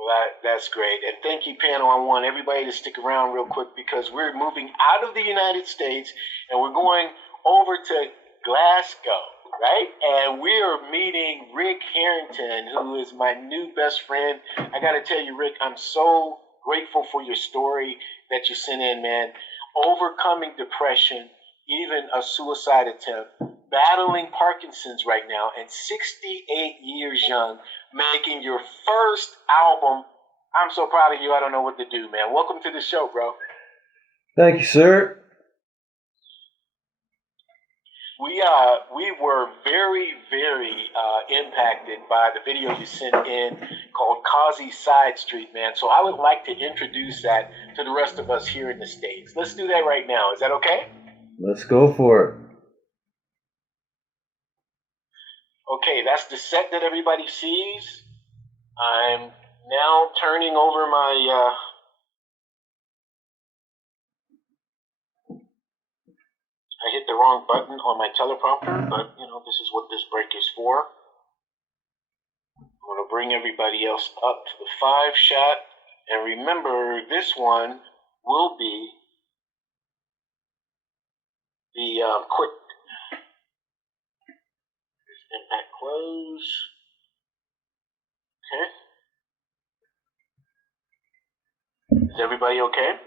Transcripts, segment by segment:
Well, that's great. And thank you, panel. I want everybody to stick around real quick because we're moving out of the United States and we're going over to Glasgow, right? And we are meeting Rick Herrington, who is my new best friend. I got to tell you, Rick, I'm so grateful for your story that you sent in, man. Overcoming depression, even a suicide attempt, battling Parkinson's right now, and 68 years young, making your first album. I'm so proud of you. I don't know what to do, man. Welcome to the show, bro. Thank you, sir. We were very, very impacted by the video you sent in called Causeyside Street, man. So I would like to introduce that to the rest of us here in the States. Let's do that right now. Is that okay? Let's go for it. Okay, that's the set that everybody sees. I'm now turning over my I hit the wrong button on my teleprompter, but this is what this break is for. I'm going to bring everybody else up to the 5 shot. And remember, this one will be the quick impact close. Okay. Is everybody okay?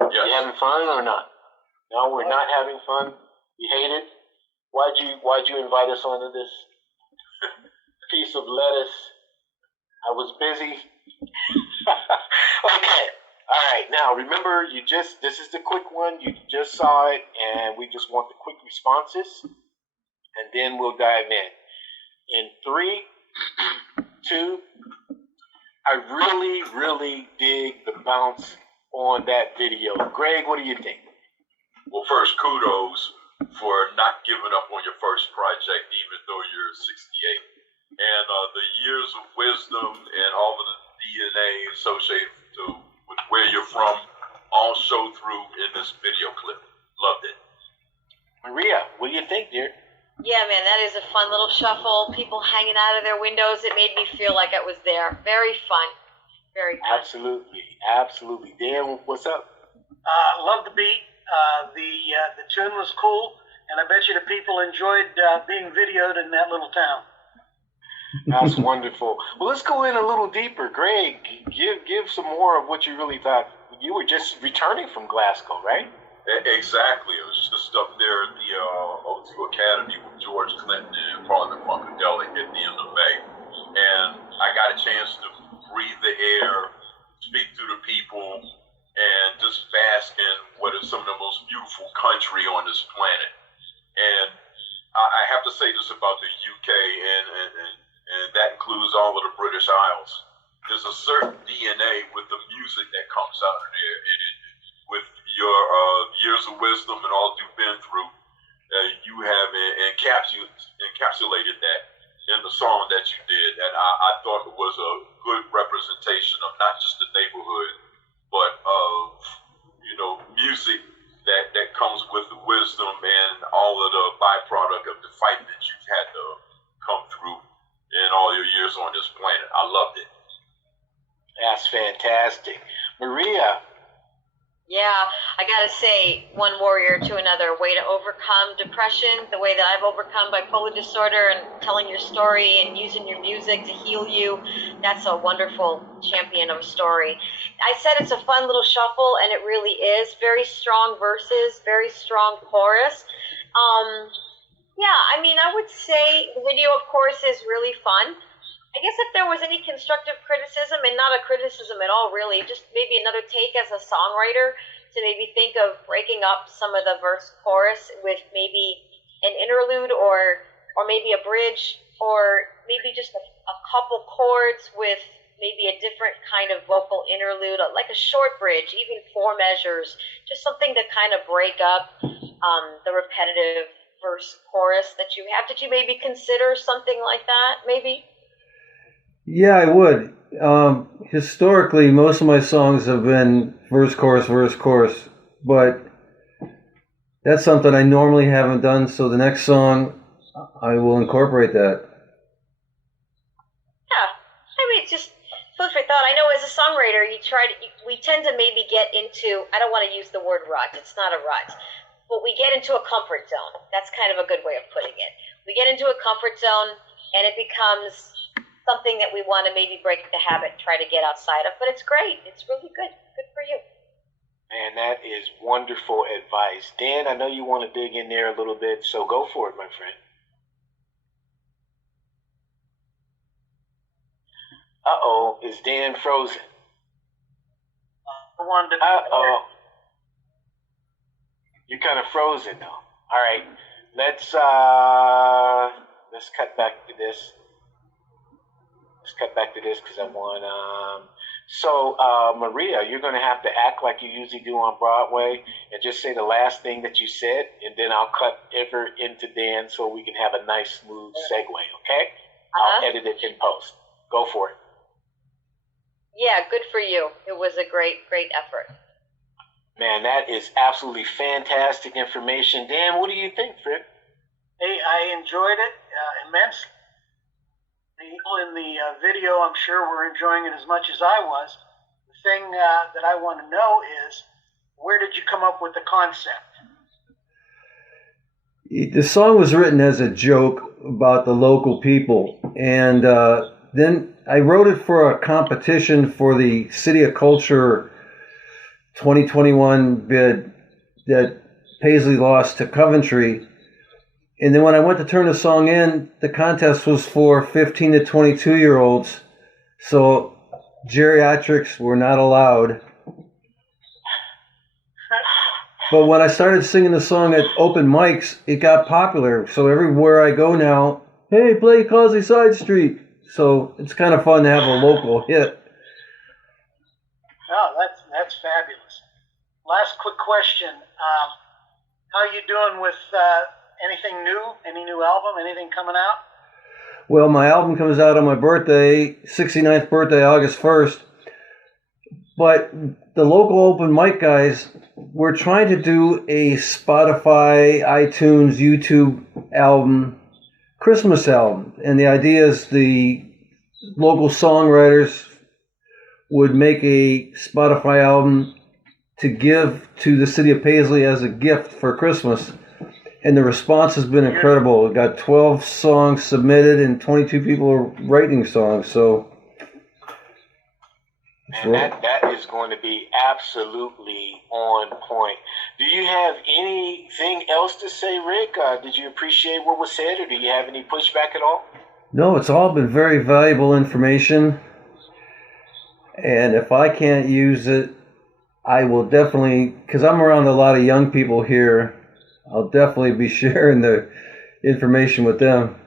Yes. You having fun or not? No, we're not having fun. You hate it? Why'd you invite us onto this piece of lettuce? I was busy. Okay. All right. Now, remember, this is the quick one. You just saw it, and we just want the quick responses, and then we'll dive in. In 3, 2, I really, really dig the bounce on that video. Greg, what do you think? Well, first, kudos for not giving up on your first project, even though you're 68. And the years of wisdom and all of the DNA associated with where you're from all show through in this video clip. Loved it. Maria, what do you think, dear? Yeah, man, that is a fun little shuffle. People hanging out of their windows. It made me feel like I was there. Very fun. Very fun. Absolutely. Absolutely. Dan, what's up? Love the beat. The tune was cool, and I bet you the people enjoyed being videoed in that little town. That's wonderful. Well, let's go in a little deeper. Greg, give some more of what you really thought. You were just returning from Glasgow, right? Exactly. It was just up there at the O2 Academy with George Clinton and Parliament Funkadelic at the end of May. And I got a chance to breathe the air, speak to the people, and just bask in what is some of the most beautiful country on this planet. And I have to say this about the UK, and that includes all of the British Isles. There's a certain DNA with the music that comes out of there, and with your years of wisdom and all you've been through, you have encapsulated that in the song that you did. And I thought it was a good representation of not just the neighborhood, but of music that comes with the wisdom and all of the byproduct of the fight that you've had to come through in all your years on this planet. I loved it. That's fantastic. Maria. Yeah, I gotta say, one warrior to another. Way to overcome depression, the way that I've overcome bipolar disorder, and telling your story and using your music to heal you. That's a wonderful champion of a story. I said it's a fun little shuffle, and it really is. Very strong verses, very strong chorus. Yeah, I mean, I would say the video, of course, is really fun. I guess if there was any constructive criticism, and not a criticism at all, really, just maybe another take as a songwriter to maybe think of breaking up some of the verse chorus with maybe an interlude or maybe a bridge, or maybe just a couple chords with maybe a different kind of vocal interlude, like a short bridge, even 4 measures, just something to kind of break up the repetitive verse chorus that you have. Did you maybe consider something like that, maybe? Yeah, I would. Historically, most of my songs have been verse, chorus, but that's something I normally haven't done, so the next song, I will incorporate that. Yeah, I mean, just food for thought. I know as a songwriter, we tend to maybe get into, I don't want to use the word rut. It's not a rut, but we get into a comfort zone. That's kind of a good way of putting it. We get into a comfort zone, and it becomes something that we want to maybe break the habit, try to get outside of. But it's great. It's really good. Good for you. Man, that is wonderful advice. Dan, I know you want to dig in there a little bit, so go for it, my friend. Uh-oh, is Dan frozen? Uh-oh. You're kind of frozen, though. All right, let's cut back to this. Let's cut back to this because I want... So, Maria, you're going to have to act like you usually do on Broadway and just say the last thing that you said, and then I'll cut ever into Dan so we can have a nice, smooth segue, okay? I'll edit it in post. Go for it. Yeah, good for you. It was a great, great effort. Man, that is absolutely fantastic information. Dan, what do you think, Fred? Hey, I enjoyed it immensely. People in the video, I'm sure, were enjoying it as much as I was. The thing that I want to know is, where did you come up with the concept? The song was written as a joke about the local people, and then I wrote it for a competition for the City of Culture 2021 bid that Paisley lost to Coventry. And then when I went to turn the song in, the contest was for 15 to 22-year-olds. So geriatrics were not allowed. But when I started singing the song at open mics, it got popular. So everywhere I go now, hey, play Causeyside Street. So it's kind of fun to have a local hit. Oh, that's fabulous. Last quick question. How you doing with... anything new? Any new album? Anything coming out? Well, my album comes out on my birthday, 69th birthday, August 1st. But the local open mic guys, we're trying to do a Spotify, iTunes, YouTube album, Christmas album. And the idea is the local songwriters would make a Spotify album to give to the city of Paisley as a gift for Christmas. And the response has been incredible. We've got 12 songs submitted and 22 people are writing songs. So, man, that is going to be absolutely on point. Do you have anything else to say, Rick? Did you appreciate what was said, or do you have any pushback at all? No, it's all been very valuable information. And if I can't use it, I will definitely, because I'm around a lot of young people here, I'll definitely be sharing the information with them.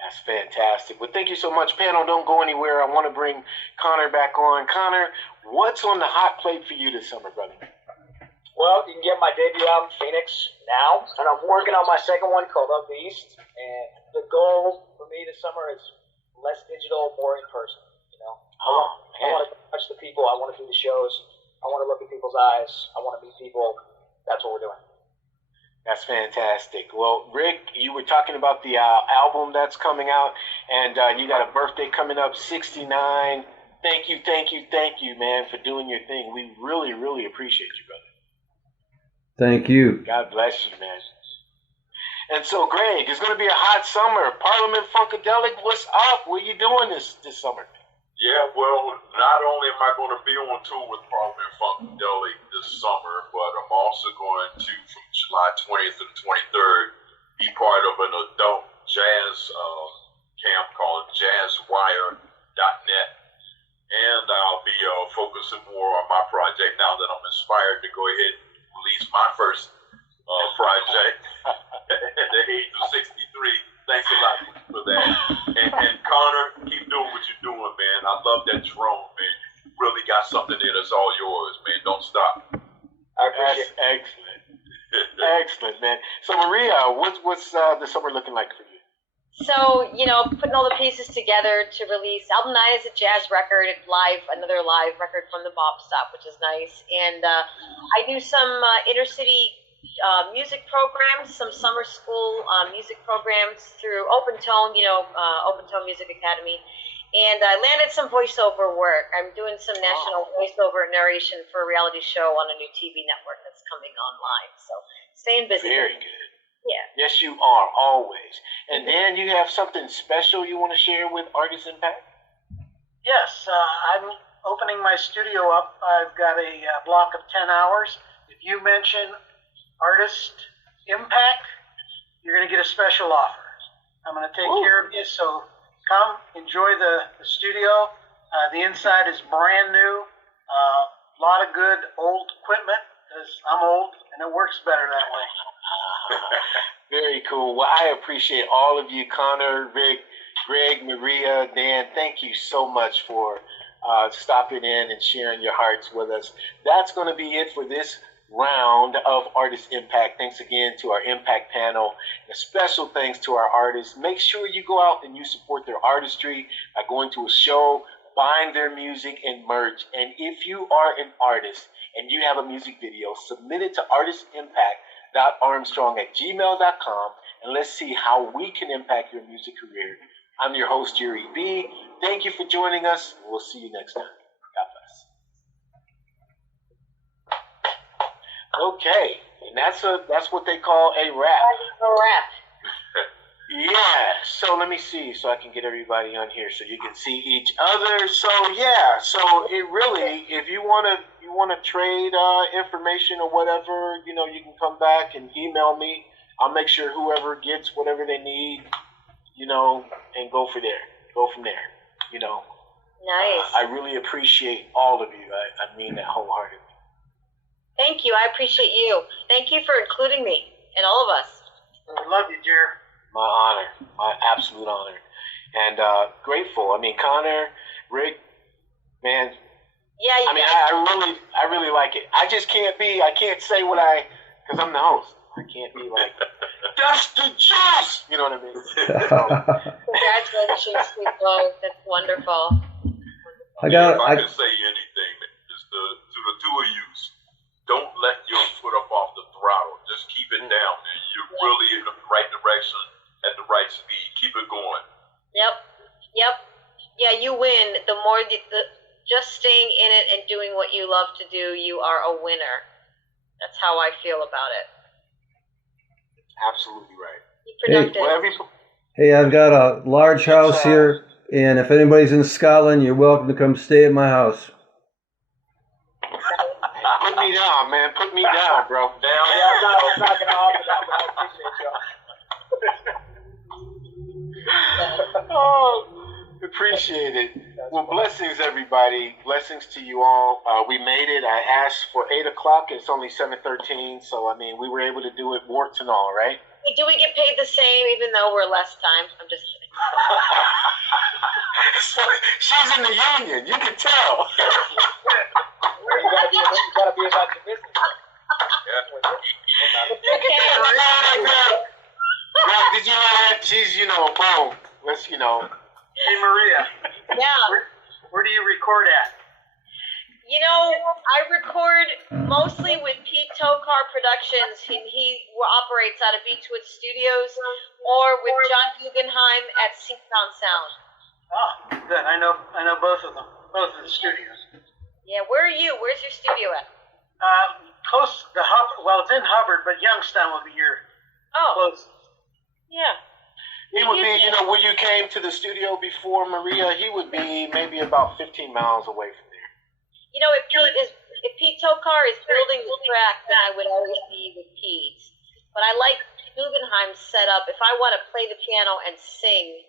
That's fantastic. Well, thank you so much. Panel, don't go anywhere. I want to bring Connor back on. Connor, what's on the hot plate for you this summer, brother? Well, you can get my debut album, Phoenix, now. And I'm working on my second one called Up East. And the goal for me this summer is less digital, more in person. You know, I want to touch the people. I want to do the shows. I want to look at people's eyes. I want to meet people. That's what we're doing. That's fantastic. Well, Rick, you were talking about the album that's coming out, and you got a birthday coming up, 69. Thank you, man, for doing your thing. We really, really appreciate you, brother. Thank you. God bless you, man. And so, Greg, it's going to be a hot summer. Parliament Funkadelic, what's up? What are you doing this summer? Yeah, well, not only am I going to be on tour with Parliament Funkadelic this summer, but I'm also going to, from July 20th and 23rd, be part of an adult jazz camp called jazzwire.net. And I'll be focusing more on my project now that I'm inspired to go ahead and release my first project at the age of 63. Thanks a lot for that. And Connor, keep doing what you're doing, man. I love that drone, man. You really got something there that's all yours, man. Don't stop. I appreciate it. Excellent. Excellent, man. So, Maria, what's the summer looking like for you? So, putting all the pieces together to release Album 9 is a jazz record, another live record from the Bop Stop, which is nice. And I do some intercity music programs, some summer school music programs through Open Tone, Open Tone Music Academy. And I landed some voiceover work. I'm doing some national voiceover narration for a reality show on a new TV network that's coming online. So staying busy. Very good. Yeah. Yes, you are, always. And Dan, you have something special you want to share with Artist Impact? Yes, I'm opening my studio up. I've got a block of 10 hours. If you mention Artist Impact, you're going to get a special offer. I'm going to take care of you, so come, enjoy the studio. The inside is brand new. A lot of good old equipment, because I'm old, and it works better that way. Very cool. Well, I appreciate all of you, Connor, Rick, Greg, Maria, Dan. Thank you so much for stopping in and sharing your hearts with us. That's going to be it for this round of Artist Impact. Thanks again to our Impact panel. And a special thanks to our artists. Make sure you go out and you support their artistry by going to a show, buying their music and merch. And if you are an artist and you have a music video, submit it to artistimpact.armstrong@gmail.com, and let's see how we can impact your music career. I'm your host, Jerry B. Thank you for joining us. We'll see you next time. God bless. Okay, and that's what they call a wrap. A wrap. Yeah, so let me see, so I can get everybody on here so you can see each other. So yeah, so it really, if you wanna trade information or whatever, you can come back and email me. I'll make sure whoever gets whatever they need, and go from there. Nice. I really appreciate all of you. I mean that wholeheartedly. Thank you. I appreciate you. Thank you for including me and all of us. I love you, Jer. My honor, my absolute honor, and grateful. I mean, Connor, Rick, man. Yeah. I really like it. I just can't say because I'm the host. I can't be like, that's the juice. You know what I mean? Congratulations, sweet boy. That's wonderful. I can say anything, just to the two of you, don't let your foot up off the throttle. Just keep it down. You're really in the right direction at the right speed. Keep it going. Yep. Yeah, you win. The more just staying in it and doing what you love to do, you are a winner. That's how I feel about it. Absolutely right. Be productive. Hey, I've got a large house here, and if anybody's in Scotland, you're welcome to come stay at my house. Put me down, man. Put me down, bro. Down. Yeah, I'm not gonna offer that, but I appreciate y'all. Oh, appreciate it. Well, blessings, everybody. Blessings to you all. We made it. I asked for 8 o'clock. It's only 7:13, so I mean, we were able to do it, warts and all, right? Do we get paid the same even though we're less time? I'm just kidding. So, she's in the union. You can tell. You gotta be about your business. Did you know that? She's, boom. Let's, Hey, Maria. Yeah. Where do you record at? I record mostly with Pete Tokar Productions. He operates out of Beechwood Studios, or with John Guggenheim at Seatown Sound. Oh, good. I know both of them, both of the studios. Yeah, where are you? Where's your studio at? Close to Hubbard. Well, it's in Hubbard, but Youngstown would be your closest. Yeah. He would be, where you came to the studio before, Maria, he would be maybe about 15 miles away from there. If Pete Tokar is building the track, then I would always be with Pete. But I like Guggenheim's setup. If I want to play the piano and sing,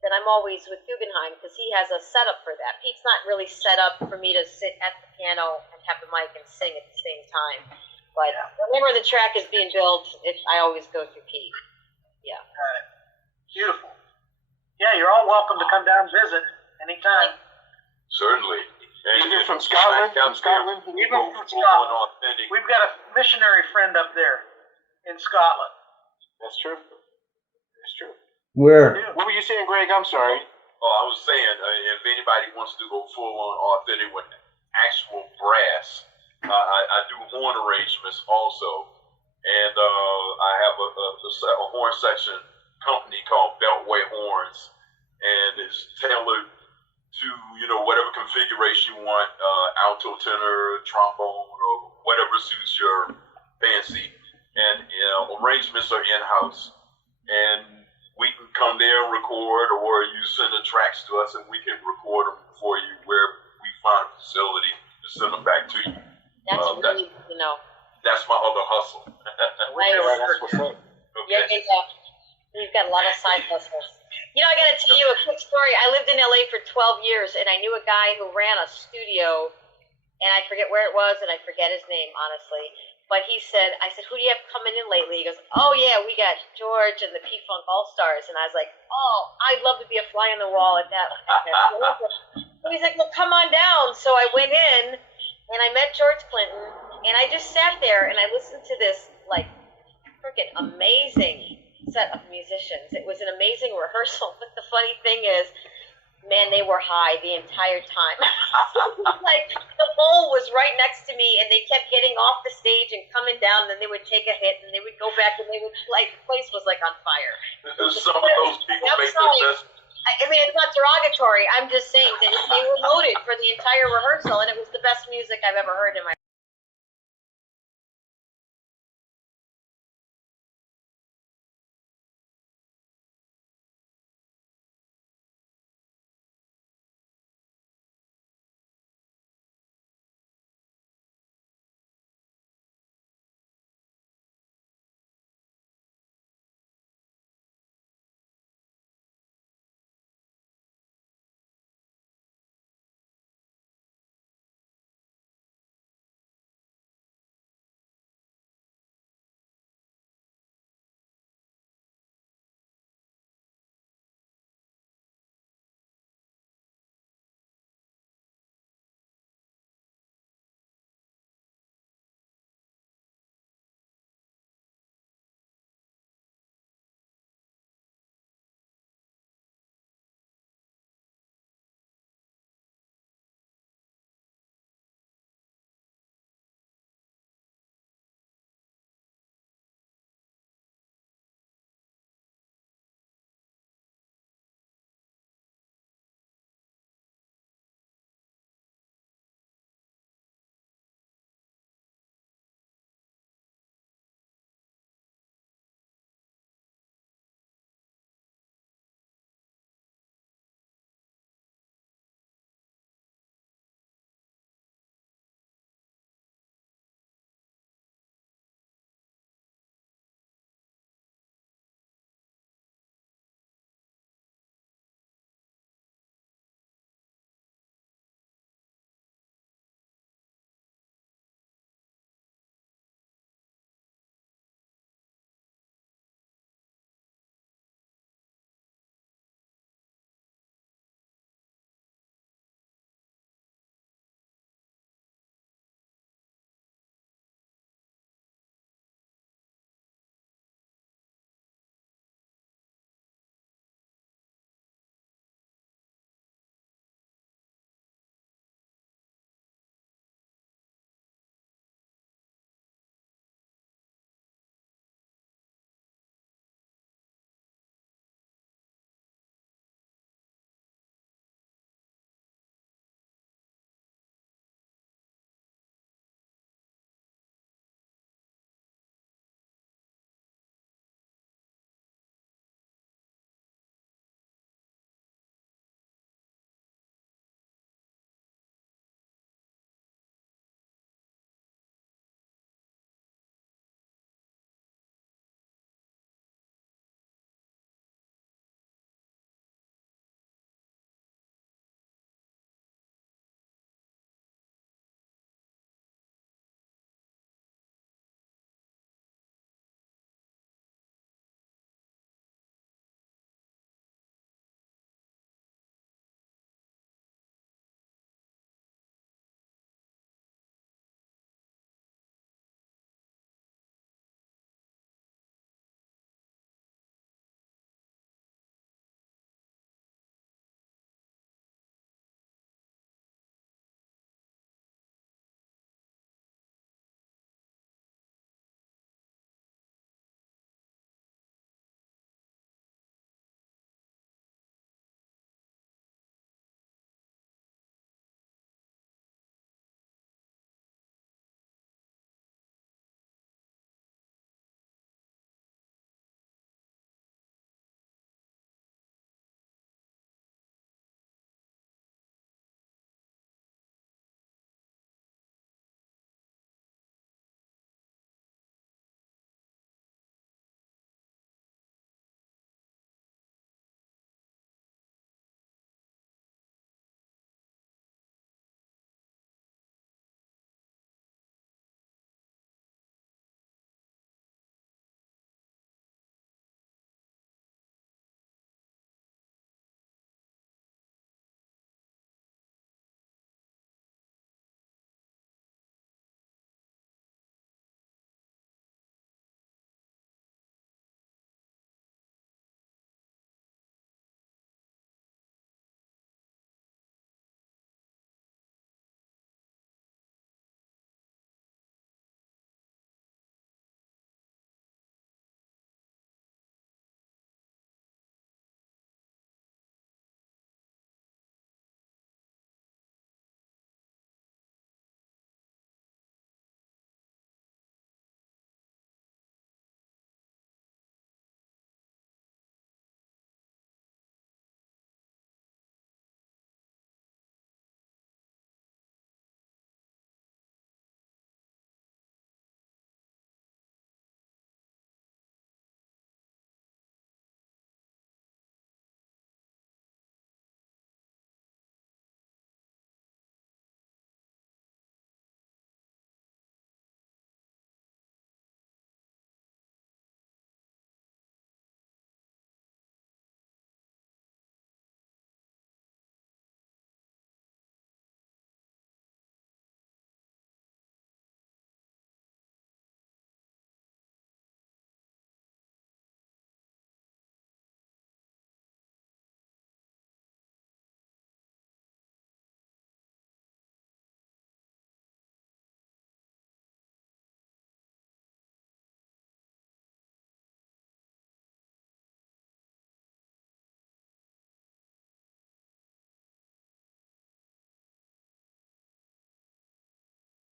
then I'm always with Guggenheim because he has a setup for that. Pete's not really set up for me to sit at the piano and have the mic and sing at the same time. But whenever the track is being built, I always go through Pete. Yeah. Got it. Beautiful. Yeah, you're all welcome to come down and visit anytime. Certainly. Even from Scotland? Even from Scotland. We've got a missionary friend up there in Scotland. That's true. That's true. Where? What were you saying, Greg? I'm sorry. Oh, I was saying, if anybody wants to go full on authentic with actual brass, I do horn arrangements also. And I have a horn section company called Beltway Horns. And it's tailored to, whatever configuration you want, alto, tenor, trombone, or whatever suits your fancy. And arrangements are in-house, and we can come there and record, or you send the tracks to us and we can record them for you where we find a facility to send them back to you. That's really good to know. That's my other hustle. Nice. That's what's up. Okay. Yeah. You've got a lot of side hustles. I got to tell you a quick story. I lived in LA for 12 years, and I knew a guy who ran a studio, and I forget where it was, and I forget his name, honestly. But I said, who do you have coming in lately? He goes, oh, yeah, we got George and the P-Funk All-Stars. And I was like, oh, I'd love to be a fly on the wall at that. He's like, well, come on down. So I went in, and I met George Clinton, and I just sat there, and I listened to this, freaking amazing set of musicians. It was an amazing rehearsal, but the funny thing is, man, they were high the entire time. The bowl was right next to me, and they kept getting off the stage and coming down, and then they would take a hit, and they would go back, and they would, the place was on fire. Some of those people make the best. I mean, it's not derogatory. I'm just saying that they were loaded for the entire rehearsal, and it was the best music I've ever heard in my